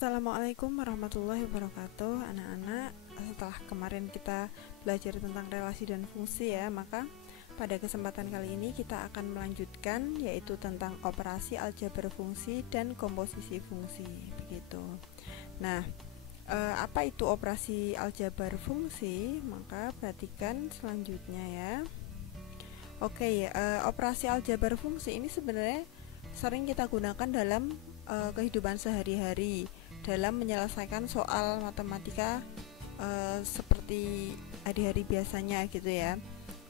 Assalamualaikum warahmatullahi wabarakatuh. Anak-anak, setelah kemarin kita belajar tentang relasi dan fungsi ya, maka pada kesempatan kali ini kita akan melanjutkan, yaitu tentang operasi aljabar fungsi dan komposisi fungsi. Begitu. Nah, apa itu operasi aljabar fungsi? Maka perhatikan selanjutnya ya. Oke, operasi aljabar fungsi ini sebenarnya sering kita gunakan dalam kehidupan sehari-hari dalam menyelesaikan soal matematika seperti hari-hari biasanya gitu ya.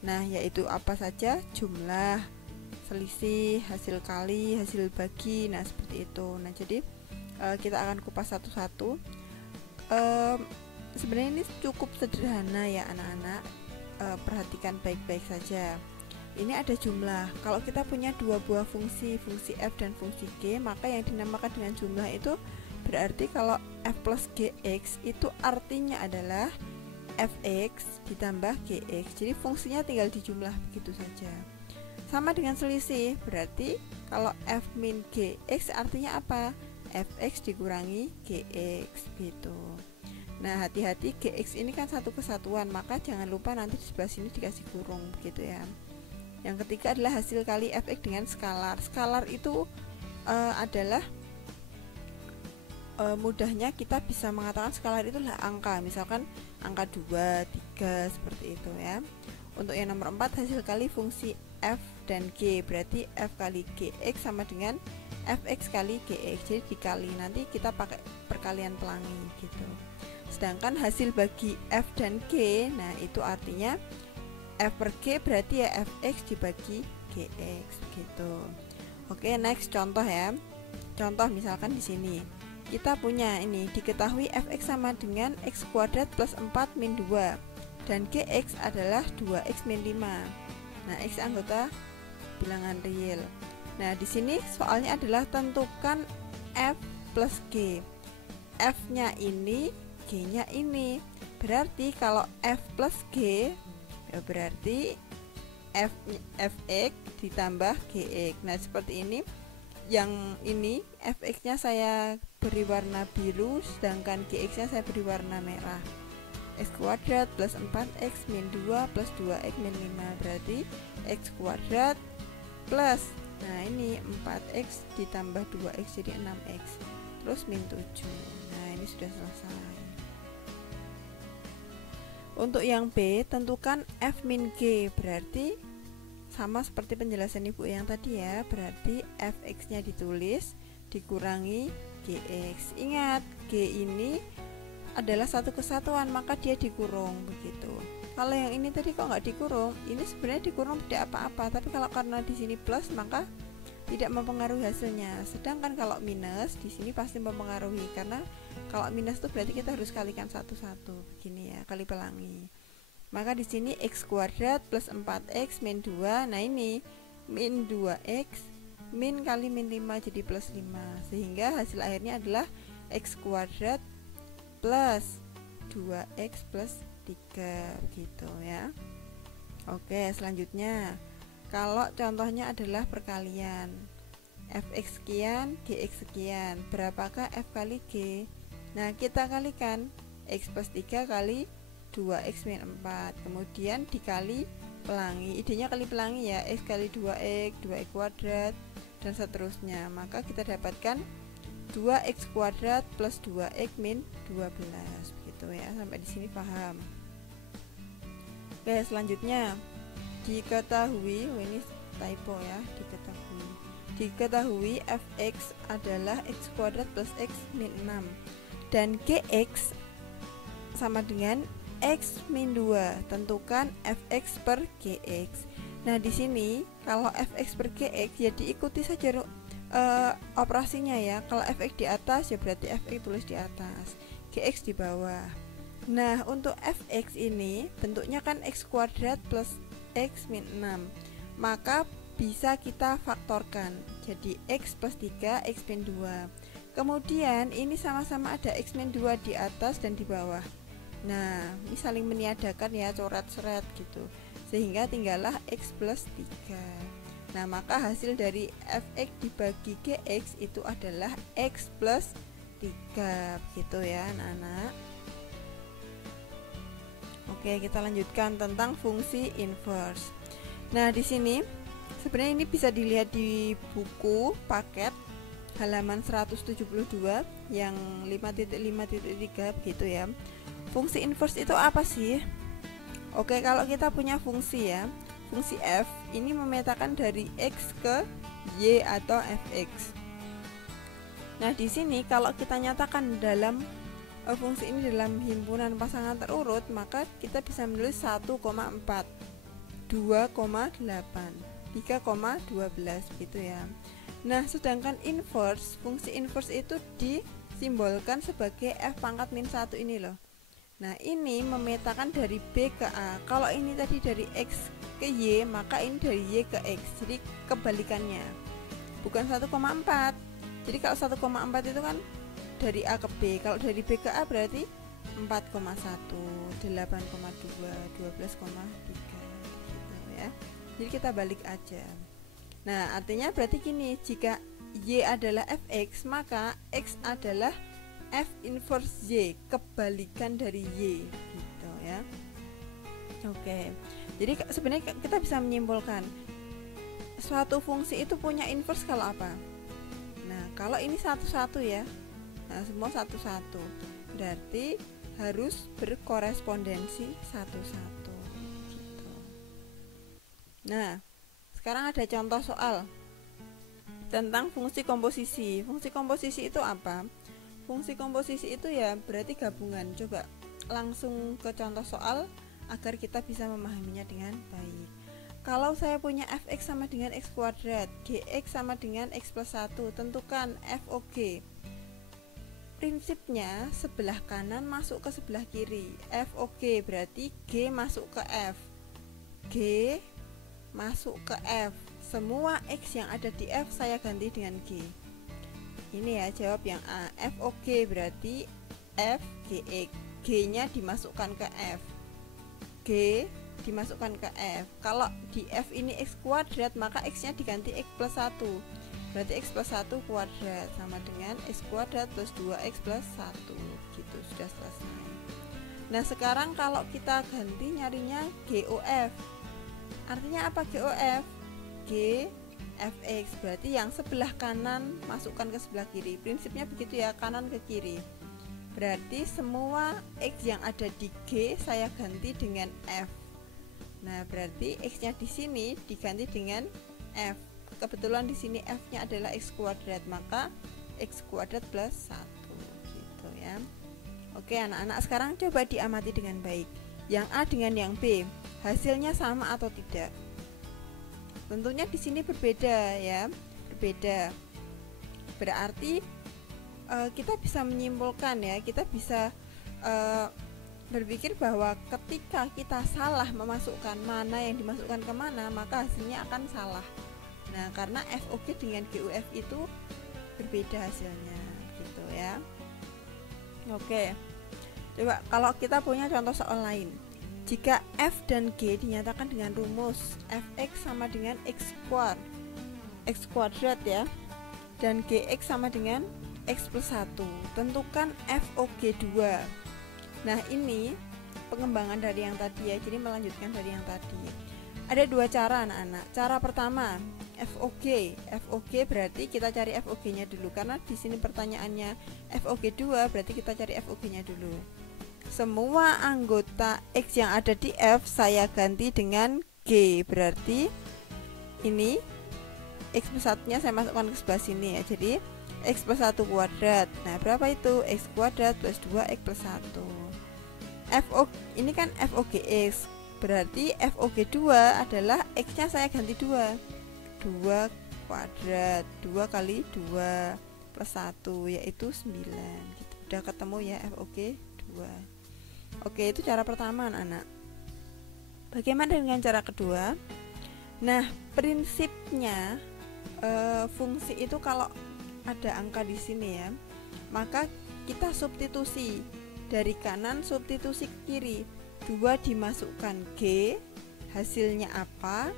Nah, yaitu apa saja? Jumlah, selisih, hasil kali, hasil bagi. Nah, seperti itu. Nah, jadi kita akan kupas satu-satu. Sebenarnya ini cukup sederhana ya anak-anak. Perhatikan baik-baik saja. Ini ada jumlah. Kalau kita punya dua buah fungsi, fungsi f dan fungsi g, maka yang dinamakan dengan jumlah itu berarti kalau f plus gx itu artinya adalah fx ditambah gx. Jadi fungsinya tinggal dijumlah begitu saja. Sama dengan selisih, berarti kalau f min gx artinya apa? Fx dikurangi gx gitu. Nah, hati-hati, gx ini kan satu kesatuan, maka jangan lupa nanti di sebelah sini dikasih kurung begitu ya. Yang ketiga adalah hasil kali fx dengan skalar. Skalar itu adalah mudahnya kita bisa mengatakan skalar itulah angka. Misalkan angka 2, 3 seperti itu ya. Untuk yang nomor 4 hasil kali fungsi f dan g, berarti f kali gx sama dengan fx kali gx. Jadi dikali, nanti kita pakai perkalian pelangi gitu. Sedangkan hasil bagi f dan g, nah itu artinya f per g berarti ya fx dibagi gx gitu. Oke, next contoh ya. Contoh misalkan di sini kita punya ini, diketahui fx sama dengan x kuadrat plus 4 min 2 dan gx adalah 2x min 5. Nah, x anggota bilangan real. Nah, di sini soalnya adalah tentukan f plus g. F-nya ini, G-nya ini. Berarti kalau f plus g berarti fx ditambah gx. Nah, seperti ini. Yang ini fx-nya saya beri warna biru, sedangkan gx-nya saya beri warna merah. X kuadrat plus 4x min 2 plus 2x min 5, berarti x kuadrat plus, nah ini 4x ditambah 2x jadi 6x, terus min 7. Nah, ini sudah selesai. Untuk yang B, tentukan f min g, berarti sama seperti penjelasan ibu yang tadi ya, berarti fx nya ditulis dikurangi gx. Ingat, g ini adalah satu kesatuan, maka dia dikurung begitu. Kalau yang ini tadi kok nggak dikurung, ini sebenarnya dikurung tidak apa-apa, tapi kalau karena di sini plus maka tidak mempengaruhi hasilnya. Sedangkan kalau minus di sini pasti mempengaruhi, karena kalau minus itu berarti kita harus kalikan satu-satu begini ya, kali pelangi. Maka di sini x kuadrat plus 4x min 2. Nah, ini min 2x min kali min 5 jadi plus 5. Sehingga hasil akhirnya adalah x kuadrat plus 2x plus 3 gitu ya. Oke, selanjutnya kalau contohnya adalah perkalian, fx sekian, gx sekian, berapakah f kali g? Nah, kita kalikan x plus 3 kali 2x min 4, kemudian dikali pelangi. Idenya kali pelangi ya, x kali 2x, 2x kuadrat, dan seterusnya. Maka kita dapatkan 2x kuadrat plus 2x min 12 begitu ya. Sampai di sini paham? Oke, selanjutnya diketahui, ini typo ya, diketahui fx adalah x kuadrat plus x min 6 dan gx sama dengan x min 2. Tentukan fx per gx. Nah, di sini kalau fx per gx ya diikuti saja operasinya ya. Kalau fx di atas ya berarti fx tulis di atas, gx di bawah. Nah, untuk fx ini bentuknya kan x kuadrat plus x min 6, maka bisa kita faktorkan jadi x plus 3 x min 2. Kemudian ini sama-sama ada x min 2 di atas dan di bawah. Nah, ini saling meniadakan ya, coret-coret gitu, sehingga tinggallah x plus 3. Nah, maka hasil dari fx dibagi gx itu adalah x plus 3 gitu ya anak-anak. Oke, kita lanjutkan tentang fungsi inverse. Nah, di sini sebenarnya ini bisa dilihat di buku paket halaman 172 yang 5.5.3 begitu ya. Fungsi inverse itu apa sih? Oke, kalau kita punya fungsi ya, fungsi f ini memetakan dari x ke y atau fx. Nah, di sini kalau kita nyatakan dalam fungsi ini dalam himpunan pasangan terurut, maka kita bisa menulis 1,4, 2,8, 3,12 gitu ya. Nah, sedangkan inverse, fungsi inverse itu disimbolkan sebagai f pangkat min 1 ini loh. Nah, ini memetakan dari b ke a. Kalau ini tadi dari x ke y, maka ini dari y ke x. Jadi kebalikannya. Bukan 1,4. Jadi kalau 1,4 itu kan dari A ke B. Kalau dari B ke A berarti 4,1, 8,2, 12,3 gitu ya. Jadi kita balik aja. Nah, artinya berarti gini, jika Y adalah fx, maka x adalah f inverse Y, kebalikan dari Y gitu ya. Oke. Jadi sebenarnya kita bisa menyimpulkan suatu fungsi itu punya inverse kalau apa? Nah, kalau ini satu-satu ya. Nah, semua satu-satu. Berarti harus berkorespondensi satu-satu gitu. Nah, sekarang ada contoh soal tentang fungsi komposisi. Fungsi komposisi itu apa? Fungsi komposisi itu ya berarti gabungan. Coba langsung ke contoh soal agar kita bisa memahaminya dengan baik. Kalau saya punya fx sama dengan x kuadrat, gx sama dengan x plus 1, tentukan FOG. Prinsipnya sebelah kanan masuk ke sebelah kiri. FOG berarti G masuk ke F, G masuk ke F. Semua x yang ada di F saya ganti dengan G. Ini ya jawab yang A. FOG berarti F GX, G-nya dimasukkan ke F, G dimasukkan ke F. Kalau di F ini x kuadrat, maka x nya diganti x plus 1. Berarti x plus 1 kuadrat sama dengan x kuadrat plus 2x plus 1 gitu, sudah selesai. Nah, sekarang kalau kita ganti nyarinya GOF, artinya apa GOF? G fx berarti yang sebelah kanan masukkan ke sebelah kiri. Prinsipnya begitu ya, kanan ke kiri. Berarti semua x yang ada di G saya ganti dengan F. Nah, berarti x-nya di sini diganti dengan F. Kebetulan di sini F-nya adalah x kuadrat, maka x kuadrat plus 1 gitu ya. Oke, anak-anak, sekarang coba diamati dengan baik. Yang A dengan yang B, hasilnya sama atau tidak? Tentunya di sini berbeda ya, berbeda. Berarti kita bisa menyimpulkan ya, kita bisa berpikir bahwa ketika kita salah memasukkan mana yang dimasukkan ke mana, maka hasilnya akan salah. Nah, karena FOG dengan GUF itu berbeda hasilnya gitu ya. Oke, coba kalau kita punya contoh soal lain. Jika F dan G dinyatakan dengan rumus Fx sama dengan x kuadrat ya, dan Gx sama dengan x plus 1, tentukan FOG2. Nah, ini pengembangan dari yang tadi ya, jadi melanjutkan dari yang tadi. Ada dua cara anak-anak. Cara pertama, FOG. FOG berarti kita cari FOG-nya dulu, karena di sini pertanyaannya FOG2, berarti kita cari FOG-nya dulu. Semua anggota X yang ada di F saya ganti dengan G, berarti ini X plus 1-nya saya masukkan ke sebelah sini ya, jadi X plus 1 kuadrat. Nah, berapa itu? X kuadrat plus 2X plus 1. Ini kan FOGX, berarti FOG2 adalah X-nya saya ganti 2 kuadrat, 2 kali 2 plus 1 yaitu 9 gitu. Udah ketemu ya FOG2. Oke, itu cara pertama anak-anak. Bagaimana dengan cara kedua? Nah, prinsipnya fungsi itu kalau ada angka di sini ya, maka kita substitusi dari kanan, substitusi ke kiri. 2 dimasukkan G, hasilnya apa?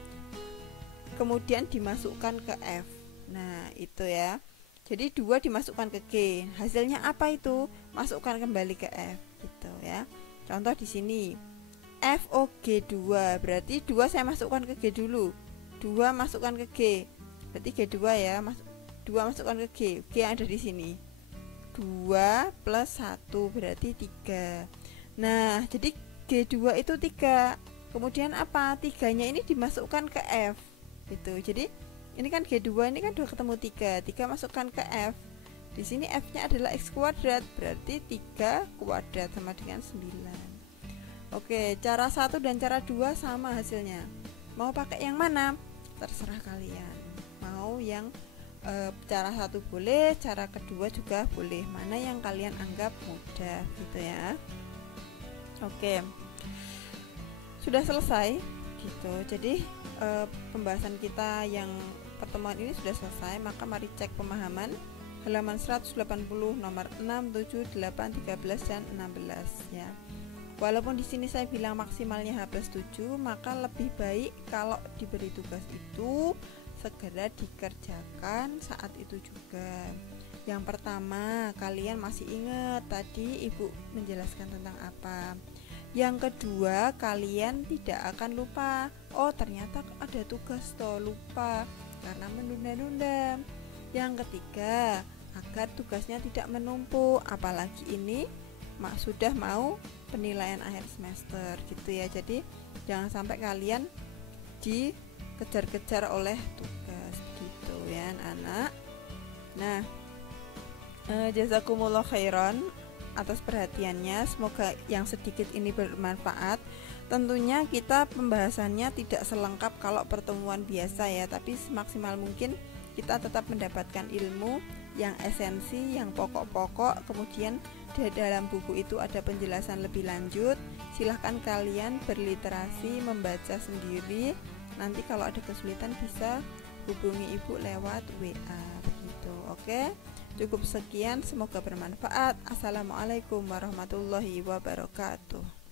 Kemudian dimasukkan ke F. Nah, itu ya. Jadi 2 dimasukkan ke G. Hasilnya apa itu? Masukkan kembali ke F gitu ya. Contoh di sini. FOG2 berarti 2 saya masukkan ke G dulu. 2 masukkan ke G. Berarti G2 ya. 2 masukkan ke G. G yang ada di sini. 2 plus 1 berarti 3. Nah, jadi G2 itu 3. Kemudian apa? 3-nya ini dimasukkan ke F. Gitu. Jadi ini kan G2 ini kan udah ketemu 3. 3 masukkan ke F. Di sini F-nya adalah X kuadrat, berarti 3 kuadrat sama dengan 9. Oke, cara 1 dan cara 2 sama hasilnya. Mau pakai yang mana? Terserah kalian. Mau yang cara 1 boleh, cara kedua juga boleh. Mana yang kalian anggap mudah gitu ya. Oke. Sudah selesai gitu. Jadi pembahasan kita yang pertemuan ini sudah selesai, maka mari cek pemahaman halaman 180 nomor 6, 7, 8, 13 dan 16 ya. Walaupun di sini saya bilang maksimalnya H+7, maka lebih baik kalau diberi tugas itu segera dikerjakan saat itu juga. Yang pertama, kalian masih ingat tadi Ibu menjelaskan tentang apa? Yang kedua, kalian tidak akan lupa. Oh, ternyata ada tugas toh, lupa karena menunda-nunda. Yang ketiga, agar tugasnya tidak menumpuk, apalagi ini sudah mau penilaian akhir semester gitu ya. Jadi jangan sampai kalian dikejar-kejar oleh tugas gitu ya anak. Nah, jazakumullah khairan atas perhatiannya. Semoga yang sedikit ini bermanfaat. Tentunya kita pembahasannya tidak selengkap kalau pertemuan biasa ya, tapi semaksimal mungkin kita tetap mendapatkan ilmu yang esensi, yang pokok-pokok. Kemudian di dalam buku itu ada penjelasan lebih lanjut. Silahkan kalian berliterasi, membaca sendiri. Nanti kalau ada kesulitan bisa hubungi Ibu lewat WA begitu. Oke, cukup sekian, semoga bermanfaat. Assalamualaikum warahmatullahi wabarakatuh.